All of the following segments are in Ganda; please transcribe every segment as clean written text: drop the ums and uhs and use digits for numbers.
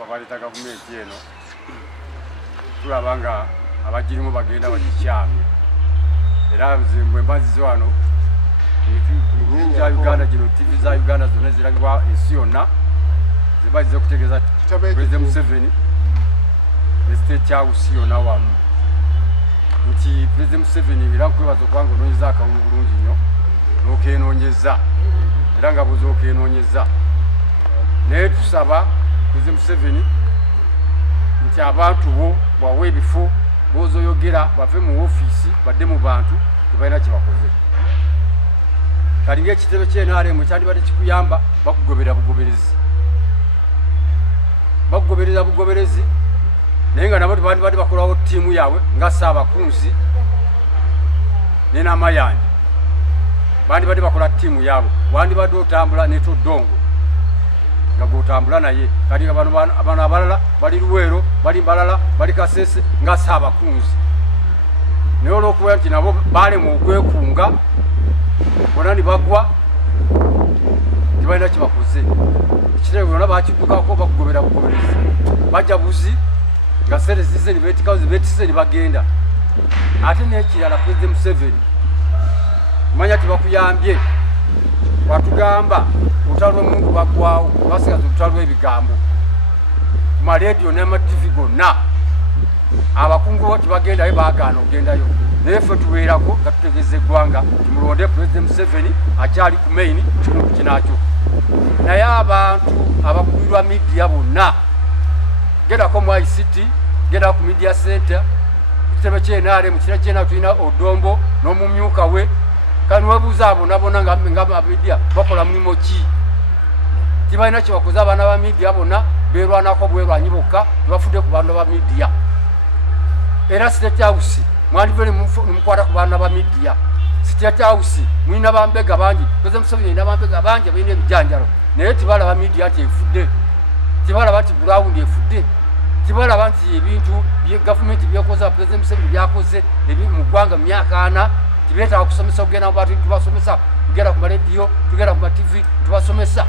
Babaleta gavumenti eno tulaba nga abagirimu bagenda bakikyamye era bwe mbazizo wano ya Uganda gino TV za Uganda zonna ziragibwa ensi yonna zibazize okutegeeza President Museveni ne State House yonna wamu nti President Museveni era nkwebaza okubanga onoonyeza akalulu bulungi nnyo n'okenoonyeza era nga buze okenoonyeza naye tusaba President Museveni nti abantu bo bwawe ebifo bozoyogera bave mu office badde mu bantu tebalina kye bakoze kali ng'ekitebe ky'NRM kyandibadde kikuyamba bakugobera bugoberezi naye nga nabo tebandibadde bakolawo ttiimu yaabwe nga Ssaabakunzi ne Namayanja bandibadde bakola ttiimu yaabwe wandibadde otambula ne Todongo nga gotambula naye kati abantu abalala bali Luweero bali Mbalala bali Kasese nga Ssaabakunzi naye olw'okuba nti nabo balema okwekunga bona ne bagwa tebalina kye bakoze ekitebe byonna bakiddukako bakugobera bugoberezi bajja buzi nga sente zize ne beetikawo beetise ne bagenda ate n'ekirala President Museveni manya tebakuyambye watugamba olutalo lw'omuntu baggwawo basigaza olutalo lw'ebigambo ku marediyo n'amativi gonna abakungu bo tebagendayo baagaana okugendayo naye ffe tubeerako nga tutegeeza eggwanga tumulonde President Museveni akyali ku main kikungu kinaakyo naye abantu abakubirwa midiya bonna gendako mu ICT gendako ku media center ekitebe ky'NRM kina kyena tulina Odombo n'omumyuka we kani webuuza abo nabona nga media bakola mulimu ki tibalina kye bakoze abaana ba media bonna beerwanako bwerwanyi bokka tebafudde ku baana ba media era State House mwandivere mukwata ku baana ba media State House mulina bambega bangi President Museveni alina bambega bangi balina ebijanjalo naye tibalaba media nti efudde tibalaba nti ground efudde tibalaba nti ebintu bye gavumenti byekoza President Museveni byakoze mu ggwanga mu myaka 4 tibeetaaga kusomesa okugenda mu bantu tubasomesa tugenda ku marediyo tugenda ku mativi tubasomesa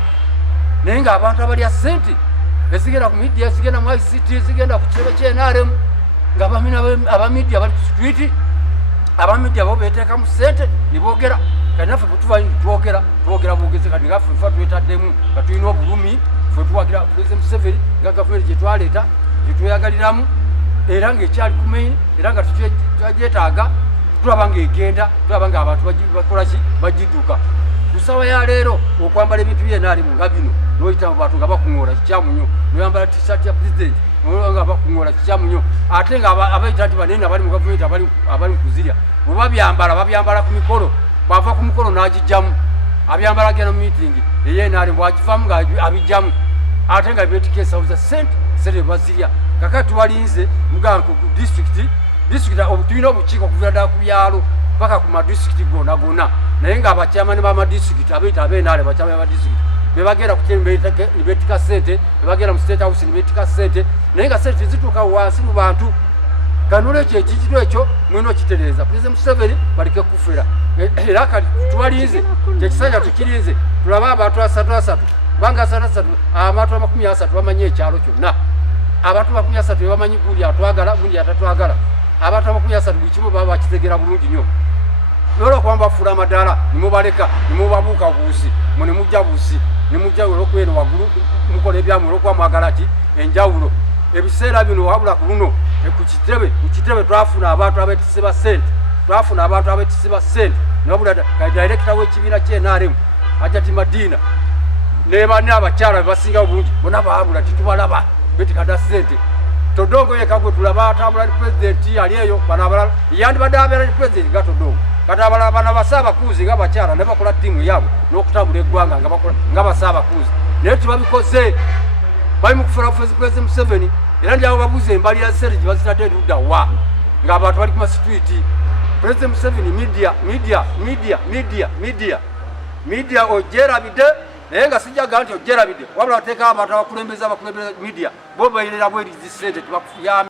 naye ng'abantu abalya ssente ezigenda ku media zigenda mu ICT zigenda ku kitebe ky'NRM nga abamidia bali ku street abamidia bo beeteekamu ssente ne boogera kati naffe bwe tuva twogera bwogezi kati ngaffe fa twetaddemu nga tulina obulumi ffe tuwagira President Museveni nga gavumenti gye twaleeta gye tweyagaliramu era ng'ekyali ku main era nga tukyetaaga tulaba ng'egenda tulaba nga abantu bakolaki bagidduka ku ssaawa ya leero okwambala ebintu by'NRM nga bino n'oyita mu bantu nga bakuŋoola kikyamu nnyo n'oyambala t-shirt ya president nga bakuŋoola kikyamu nnyo ate nga abayita nti banene abali mu gavumenti abali mu kuzirya bwe babyambala ku mikolo bw'ava ku mikolo n'agijjamu abyambala agenda mu meeting ey'NRM bw'agivaamu nga abijjamu ate nga beetika esawuza sente bazirya kakati tubalinze mugamba ku district tulina obukiiko okuviira ddala ku byalo paka ku madistricti gonna naye ng'abakyamani b'amadistricti abayita ab'NRM bakyamani b'amadistricti bebagenda ku kyeni ne beetika ssente bebagenda mu State House ne beetika ssente naye nga ssente zituuka wansi mu bantu kanolwekyo ekikiro ekyo mwina okitereeza President Museveni baleke kufera era kati tubalinze kyekisanja tukirinze tulabe abantu 33 kubanga 33 abantu 30 bamanyi ekyalo kyonna abantu 30 bebamanyi gundi atwagala gundi atatwagala abantu 30 buli kimu baba bakitegera bulungi nnyo olw'okuba bafuula amadaala nimubaleka nimubabuuka buusi ne mujja buusi ne mujja olw'okweno waggulu mukola ebyamu olw'okuba mwagala ki enjawulo ebiseera bino wabula ku luno ku kitebe twafuna abantu abeetise ba ssente newabula director w'ekibiina ky'NRM Hajati Madiina ne banne abakyala bebasingawo bulungi bona baabula titubalaba beetikadda ssente Todongo yekka gwe tulaba atambula ne president ali eyo bano abalala yandibadde abeera ne president nga Todongo kati abalala bano Basaabakunzi nga bakyala ne bakola ttiimu yaabwe n'okutambula eggwanga nga Basaabakunzi naye tibabikoze bali mu kufera President Museveni era njabo babuuza embalira ssente gye bazitadde erudda wa ng'abantu bali ku masitwiti President Museveni media ogyerabidde naye nga sijjaga nti ogyerabidde wabula bateekawo abantu abakulembeza media bo bayirira bweri zi ssente tebakuyambe